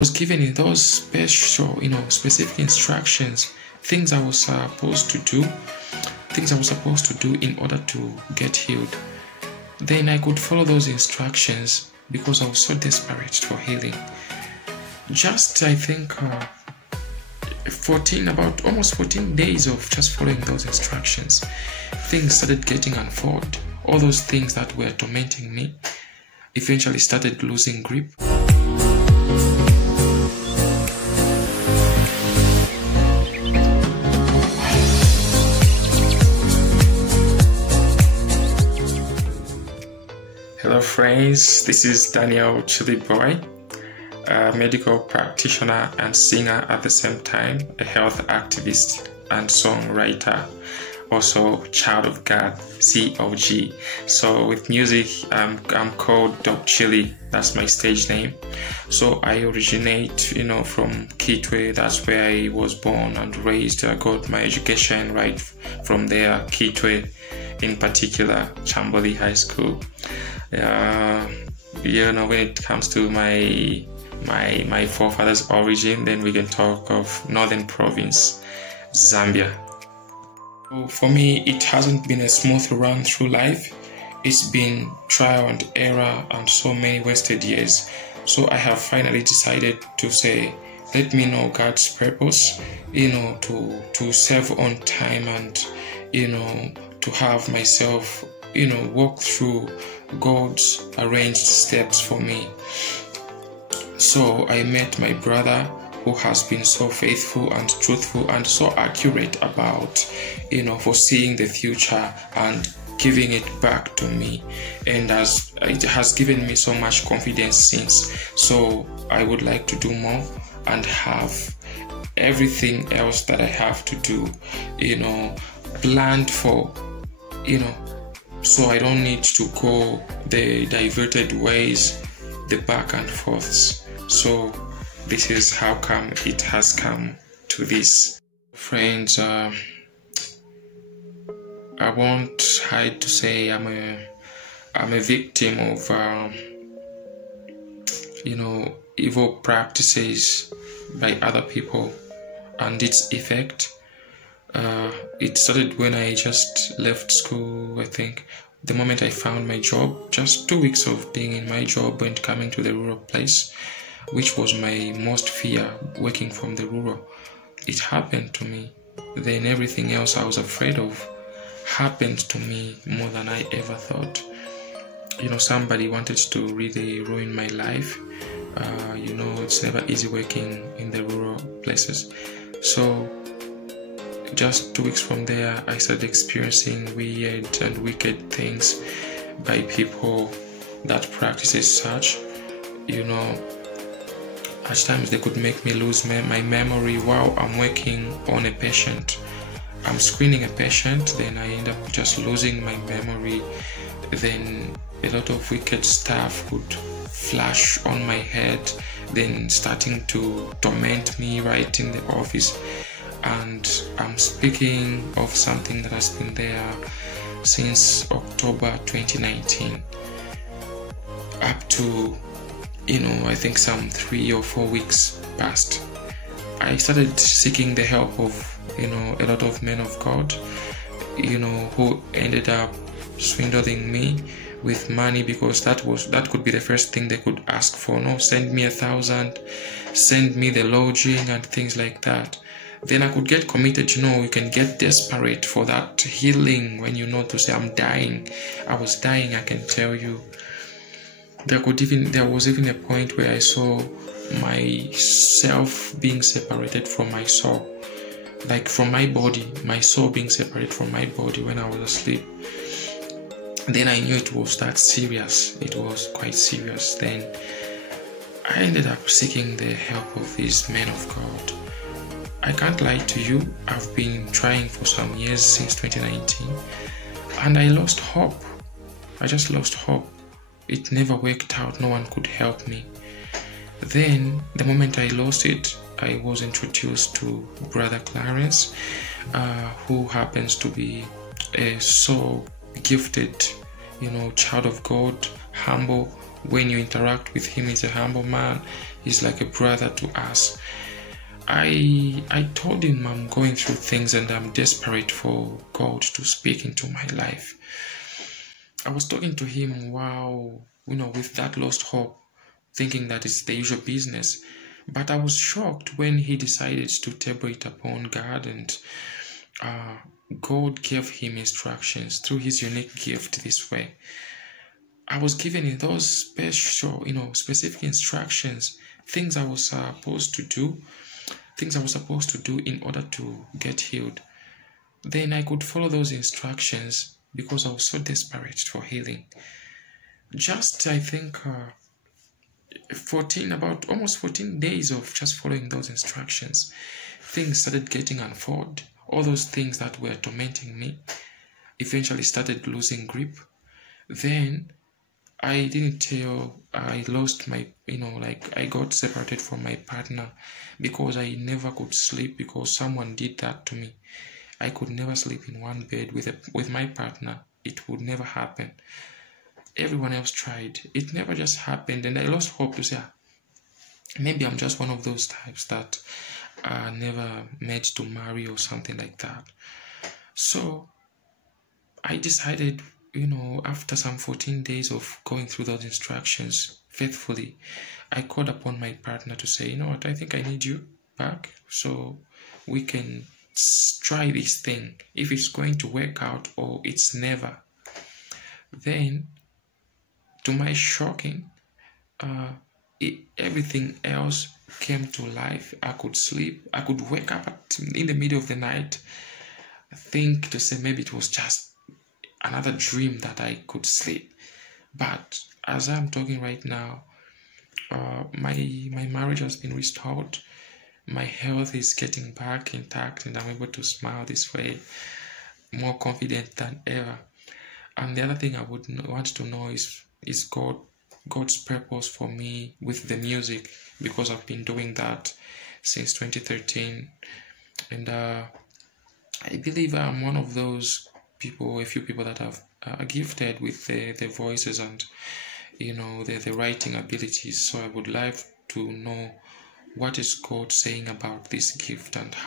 was given in those special, specific instructions, things I was supposed to do, in order to get healed. Then I could follow those instructions because I was so desperate for healing. Just, I think, almost 14 days of just following those instructions, things started getting unfolded. All those things that were tormenting me eventually started losing grip. Hello friends, this is Daniel Chili Boy, a medical practitioner and singer at the same time, a health activist and songwriter, also child of God, COG. So with music, I'm called Doc Chili, that's my stage name. So I originate, from Kitwe, that's where I was born and raised. I got my education right from there, Kitwe, in particular, Chamboli High School. When it comes to my forefathers' origin, then we can talk of Northern Province, Zambia. So for me, it hasn't been a smooth run through life. It's been trial and error and so many wasted years. So I have finally decided to say, let me know God's purpose, to serve on time and, to have myself, walk through God's arranged steps for me. So I met my brother who has been so faithful and truthful and so accurate about, foreseeing the future and giving it back to me. And it has given me so much confidence since. So I would like to do more and have everything else that I have to do, planned for, so I don't need to go the diverted ways, the back and forths. So this is how come it has come to this. Friends, I won't hide to say I'm a victim of evil practices by other people and its effect. It started when I just left school. I think the moment I found my job, just 2 weeks of being in my job and coming to the rural place, which was my most fear, working from the rural. It happened to me. Then everything else I was afraid of happened to me more than I ever thought. Somebody wanted to really ruin my life. It's never easy working in the rural places. So just 2 weeks from there, I started experiencing weird and wicked things by people that practices such. At times they could make me lose my memory while I'm working on a patient. I'm screening a patient, then I end up just losing my memory. Then a lot of wicked stuff would flash on my head, then starting to torment me right in the office. And I'm speaking of something that has been there since October 2019 up to, I think some 3 or 4 weeks past. I started seeking the help of, a lot of men of God, who ended up swindling me with money, because that could be the first thing they could ask for. No, send me 1,000, send me the lodging and things like that. Then I could get committed. You can get desperate for that healing when to say, I'm dying. I was dying, I can tell you. There was even a point where I saw myself being separated from my soul, like from my body, my soul being separated from my body when I was asleep. Then I knew it was that serious. It was quite serious. Then I ended up seeking the help of these men of God. I can't lie to you, I've been trying for some years since 2019, and I lost hope. I just lost hope. It never worked out, no one could help me. Then, the moment I lost it, I was introduced to Brother Clarence, who happens to be a so gifted, child of God, humble, When you interact with him, he's a humble man. He's like a brother to us. I told him I'm going through things and I'm desperate for God to speak into my life. I was talking to him, wow, with that lost hope, thinking that it's the usual business. But I was shocked when he decided to table it upon God, and God gave him instructions through his unique gift this way. I was given those special, specific instructions, things I was supposed to do in order to get healed. Then I could follow those instructions because I was so desperate for healing. Just, I think, almost 14 days of just following those instructions, things started getting unfolded. All those things that were tormenting me eventually started losing grip. Then I didn't tell, I lost my, I got separated from my partner because I never could sleep because someone did that to me. I could never sleep in one bed with my partner. It would never happen. Everyone else tried. It never just happened, and I lost hope to say, maybe I'm just one of those types that are never meant to marry or something like that. So I decided, after some 14 days of going through those instructions faithfully, I called upon my partner to say, you know what, I think I need you back so we can try this thing, if it's going to work out or it's never. Then, to my shocking, everything else came to life. I could sleep. I could wake up in the middle of the night, think to say maybe it was just another dream that I could sleep. But as I'm talking right now, my marriage has been restored. My health is getting back intact, and I'm able to smile this way, more confident than ever. And the other thing I would want to know is God's purpose for me with the music, because I've been doing that since 2013, and I believe I'm one of those people, a few people that have gifted with the voices and the writing abilities. So I would like to know what is God saying about this gift and how